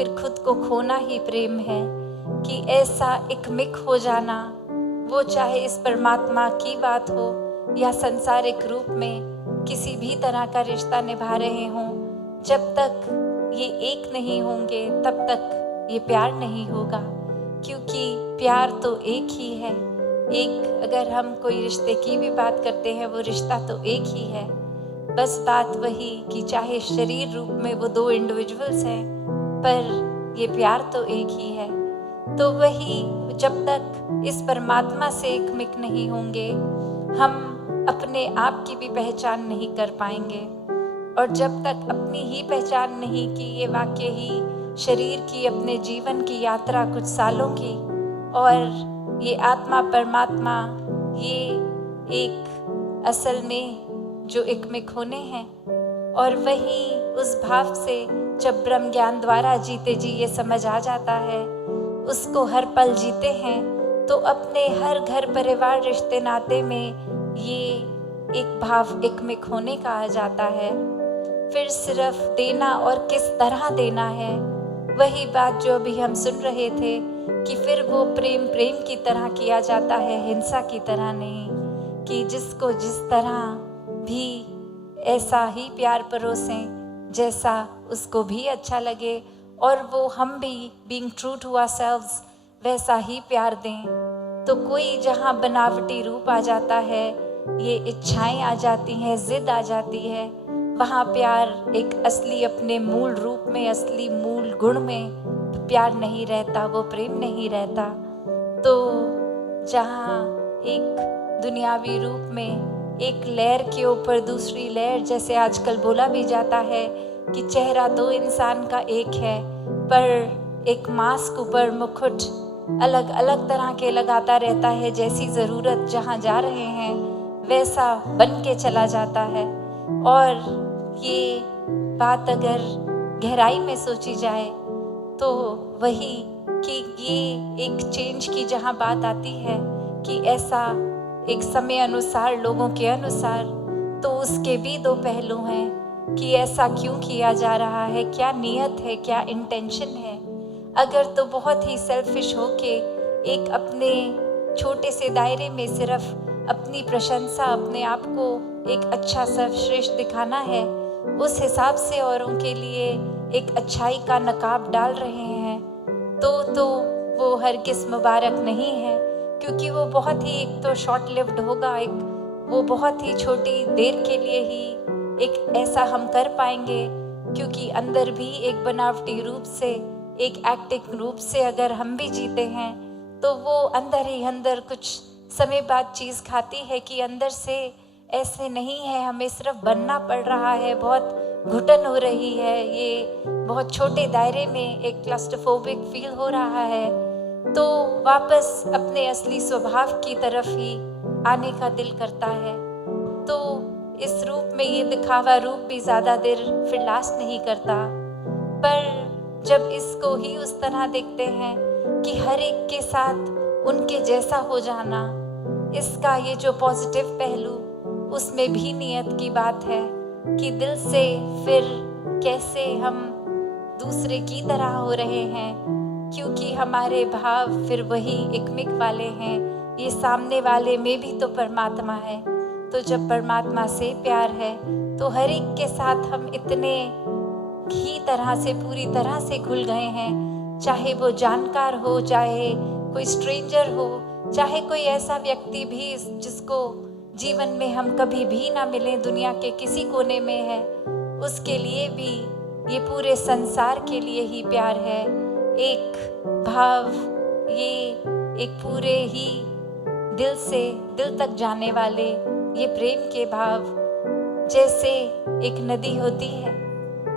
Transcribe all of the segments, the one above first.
फिर खुद को खोना ही प्रेम है। कि ऐसा एकमिक हो जाना, वो चाहे इस परमात्मा की बात हो या संसारिक रूप में किसी भी तरह का रिश्ता निभा रहे हों, जब तक ये एक नहीं होंगे तब तक ये प्यार नहीं होगा। क्योंकि प्यार तो एक ही है। एक अगर हम कोई रिश्ते की भी बात करते हैं, वो रिश्ता तो एक ही है। बस बात वही कि चाहे शरीर रूप में वो दो इंडिविजुअल्स हैं, पर ये प्यार तो एक ही है। तो वही जब तक इस परमात्मा से एकमिक नहीं होंगे, हम अपने आप की भी पहचान नहीं कर पाएंगे। और जब तक अपनी ही पहचान नहीं की, ये वाकई ही शरीर की अपने जीवन की यात्रा कुछ सालों की, और ये आत्मा परमात्मा ये एक असल में जो एकमिक होने हैं। और वही उस भाव से जब ब्रह्म ज्ञान द्वारा जीते जी ये समझ आ जाता है, उसको हर पल जीते हैं, तो अपने हर घर परिवार रिश्ते नाते में ये एक भाव एकमिक होने का आ जाता है। फिर सिर्फ देना और किस तरह देना है, वही बात जो अभी हम सुन रहे थे कि फिर वो प्रेम प्रेम की तरह किया जाता है, हिंसा की तरह नहीं। कि जिसको जिस तरह भी ऐसा ही प्यार परोसें जैसा उसको भी अच्छा लगे, और वो हम भी बीइंग ट्रू टू आवरसेल्व्स वैसा ही प्यार दें। तो कोई जहाँ बनावटी रूप आ जाता है, ये इच्छाएं आ जाती हैं, जिद आ जाती है, वहाँ प्यार एक असली अपने मूल रूप में, असली मूल गुण में प्यार नहीं रहता, वो प्रेम नहीं रहता। तो जहाँ एक दुनियावी रूप में एक लेयर के ऊपर दूसरी लेयर, जैसे आजकल बोला भी जाता है कि चेहरा दो इंसान का एक है, पर एक मास्क ऊपर मुकुट अलग अलग तरह के लगाता रहता है, जैसी ज़रूरत जहाँ जा रहे हैं वैसा बन के चला जाता है। और ये बात अगर गहराई में सोची जाए तो वही कि ये एक चेंज की जहाँ बात आती है कि ऐसा एक समय अनुसार, लोगों के अनुसार, तो उसके भी दो पहलू हैं कि ऐसा क्यों किया जा रहा है, क्या नीयत है, क्या इंटेंशन है। अगर तो बहुत ही सेल्फिश होके एक अपने छोटे से दायरे में सिर्फ अपनी प्रशंसा, अपने आप को एक अच्छा सर्वश्रेष्ठ दिखाना है, उस हिसाब से औरों के लिए एक अच्छाई का नकाब डाल रहे हैं, तो वो हरगिज़ मुबारक नहीं है। क्योंकि वो बहुत ही एक तो शॉर्ट लिव्ड होगा, एक वो बहुत ही छोटी देर के लिए ही एक ऐसा हम कर पाएंगे। क्योंकि अंदर भी एक बनावटी रूप से, एक एक्टिंग रूप से अगर हम भी जीते हैं, तो वो अंदर ही अंदर कुछ समय बाद चीज़ खाती है कि अंदर से ऐसे नहीं है, हमें सिर्फ बनना पड़ रहा है, बहुत घुटन हो रही है, ये बहुत छोटे दायरे में एक क्लस्ट्रोफोबिक फील हो रहा है। तो वापस अपने असली स्वभाव की तरफ ही आने का दिल करता है। तो इस रूप में ये दिखावा रूप भी ज़्यादा देर फिर लास्ट नहीं करता। पर जब इसको ही उस तरह देखते हैं कि हर एक के साथ उनके जैसा हो जाना, इसका ये जो पॉजिटिव पहलू, उसमें भी नियत की बात है कि दिल से फिर कैसे हम दूसरे की तरह हो रहे हैं। क्योंकि हमारे भाव फिर वही एकमिक वाले हैं, ये सामने वाले में भी तो परमात्मा है। तो जब परमात्मा से प्यार है तो हर एक के साथ हम इतने ही तरह से, पूरी तरह से घुल गए हैं, चाहे वो जानकार हो, चाहे कोई स्ट्रेंजर हो, चाहे कोई ऐसा व्यक्ति भी जिसको जीवन में हम कभी भी ना मिलें, दुनिया के किसी कोने में है, उसके लिए भी ये पूरे संसार के लिए ही प्यार है। एक भाव, ये एक पूरे ही दिल से दिल तक जाने वाले ये प्रेम के भाव, जैसे एक नदी होती है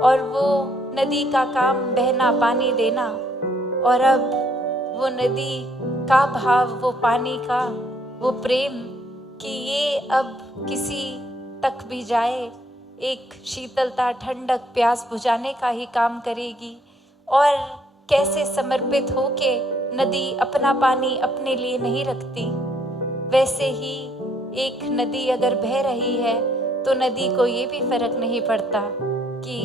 और वो नदी का काम बहना, पानी देना, और अब वो नदी का भाव, वो पानी का वो प्रेम कि ये अब किसी तक भी जाए, एक शीतलता, ठंडक, प्यास बुझाने का ही काम करेगी। और कैसे समर्पित होके नदी अपना पानी अपने लिए नहीं रखती, वैसे ही एक नदी अगर बह रही है तो नदी को ये भी फर्क नहीं पड़ता कि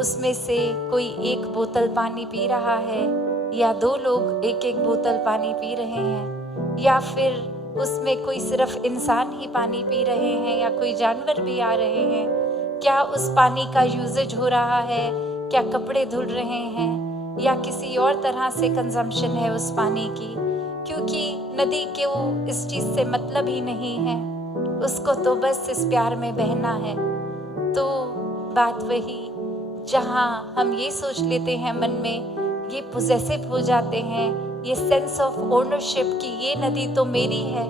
उसमें से कोई एक बोतल पानी पी रहा है या 2 लोग एक एक बोतल पानी पी रहे हैं, या फिर उसमें कोई सिर्फ इंसान ही पानी पी रहे हैं या कोई जानवर भी आ रहे हैं, क्या उस पानी का यूजेज हो रहा है, क्या कपड़े धुल रहे हैं या किसी और तरह से कंजम्पशन है उस पानी की। क्योंकि नदी को इस चीज़ से मतलब ही नहीं है, उसको तो बस इस प्यार में बहना है। तो बात वही, जहाँ हम ये सोच लेते हैं मन में, ये पोजेसिव हो जाते हैं, ये सेंस ऑफ ओनरशिप कि ये नदी तो मेरी है,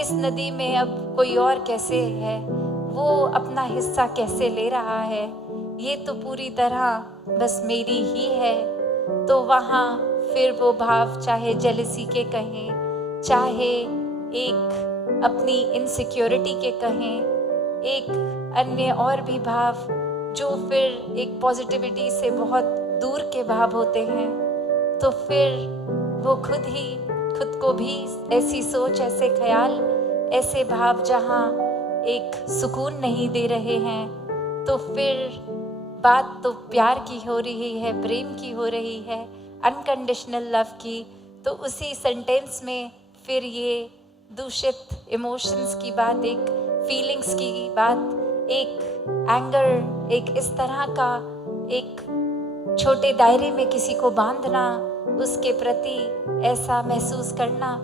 इस नदी में अब कोई और कैसे है, वो अपना हिस्सा कैसे ले रहा है, ये तो पूरी तरह बस मेरी ही है। तो वहाँ फिर वो भाव, चाहे जेलसी के कहें, चाहे एक अपनी इनसिक्योरिटी के कहें, एक अन्य और भी भाव जो फिर एक पॉजिटिविटी से बहुत दूर के भाव होते हैं, तो फिर वो खुद को भी ऐसी सोच, ऐसे ख्याल, ऐसे भाव जहाँ एक सुकून नहीं दे रहे हैं, तो फिर बात तो प्यार की हो रही है, प्रेम की हो रही है, अनकंडीशनल लव की। तो उसी सेंटेंस में फिर ये दूषित इमोशंस की बात, एक फीलिंग्स की बात, एक एंगर, एक इस तरह का एक छोटे दायरे में किसी को बांधना, उसके प्रति ऐसा महसूस करना,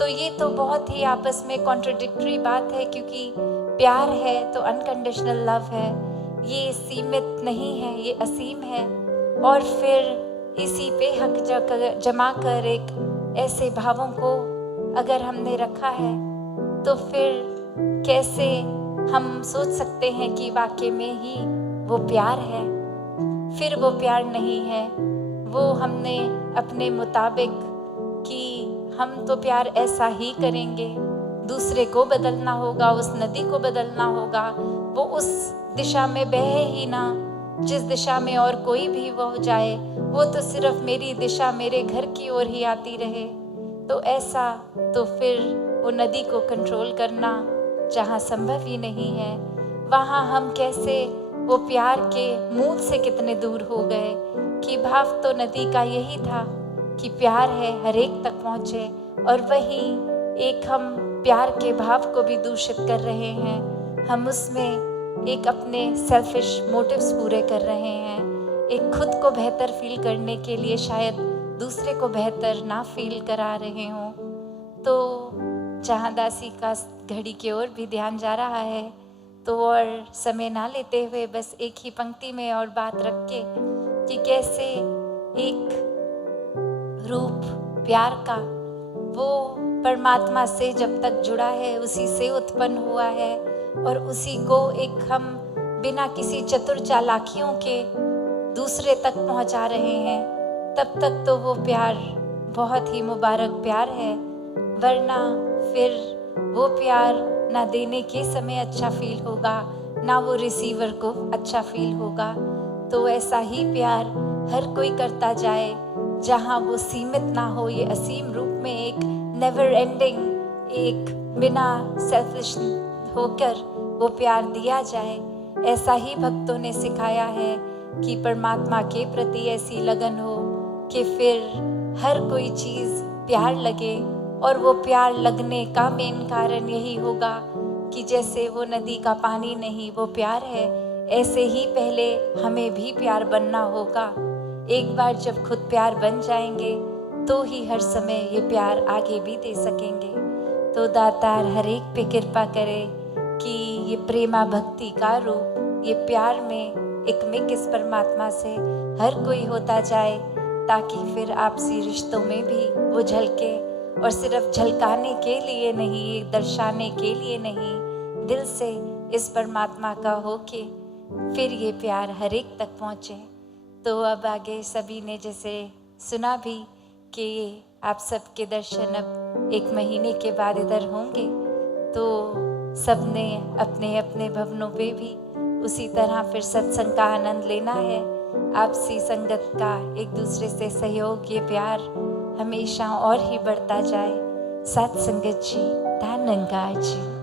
तो ये तो बहुत ही आपस में कॉन्ट्रडिक्टरी बात है। क्योंकि प्यार है तो अनकंडीशनल लव है, ये सीमित नहीं है, ये असीम है। और फिर इसी पे हक जमा कर एक ऐसे भावों को अगर हमने रखा है, तो फिर कैसे हम सोच सकते हैं कि वाकई में ही वो प्यार है? फिर वो प्यार नहीं है, वो हमने अपने मुताबिक कि हम तो प्यार ऐसा ही करेंगे, दूसरे को बदलना होगा, उस नदी को बदलना होगा, वो उस दिशा में बहे ही ना जिस दिशा में और कोई भी वो जाए, वो तो सिर्फ मेरी दिशा, मेरे घर की ओर ही आती रहे। तो ऐसा तो फिर वो नदी को कंट्रोल करना जहाँ संभव ही नहीं है, वहाँ हम कैसे वो प्यार के मूल से कितने दूर हो गए कि भाव तो नदी का यही था कि प्यार है, हर एक तक पहुँचे, और वही एक हम प्यार के भाव को भी दूषित कर रहे हैं। हम उसमें एक अपने सेल्फिश मोटिव्स पूरे कर रहे हैं, एक खुद को बेहतर फील करने के लिए शायद दूसरे को बेहतर ना फील करा रहे हों। तो जहाँ दासी का घड़ी की ओर भी ध्यान जा रहा है, तो और समय ना लेते हुए बस एक ही पंक्ति में और बात रख के कि कैसे एक रूप प्यार का वो परमात्मा से जब तक जुड़ा है, उसी से उत्पन्न हुआ है, और उसी को एक हम बिना किसी चतुर चालाकियों के दूसरे तक पहुंचा रहे हैं, तब तक तो वो प्यार बहुत ही मुबारक प्यार है। वरना फिर वो प्यार ना देने के समय अच्छा फील होगा, ना वो रिसीवर को अच्छा फील होगा। तो ऐसा ही प्यार हर कोई करता जाए, जहाँ वो सीमित ना हो, ये असीम रूप में एक नेवर एंडिंग, एक बिना सेल्फिश होकर वो प्यार दिया जाए। ऐसा ही भक्तों ने सिखाया है कि परमात्मा के प्रति ऐसी लगन हो कि फिर हर कोई चीज़ प्यार लगे, और वो प्यार लगने का मेन कारण यही होगा कि जैसे वो नदी का पानी नहीं, वो प्यार है, ऐसे ही पहले हमें भी प्यार बनना होगा। एक बार जब खुद प्यार बन जाएंगे तो ही हर समय ये प्यार आगे भी दे सकेंगे। तो दातार हर एक पे कृपा करे कि ये प्रेमा भक्ति का रूप, ये प्यार में एक मिक इस परमात्मा से हर कोई होता जाए, ताकि फिर आपसी रिश्तों में भी वो झलके, और सिर्फ झलकाने के लिए नहीं, दर्शाने के लिए नहीं, दिल से इस परमात्मा का हो के फिर ये प्यार हर एक तक पहुँचे। तो अब आगे सभी ने जैसे सुना भी कि आप सबके दर्शन अब 1 महीने के बाद इधर होंगे, तो सबने अपने अपने भवनों पे भी उसी तरह फिर सत्संग का आनंद लेना है। आपसी संगत का, एक दूसरे से सहयोग, ये प्यार हमेशा और ही बढ़ता जाए। सत्संगत जी, धन्यवाद जी।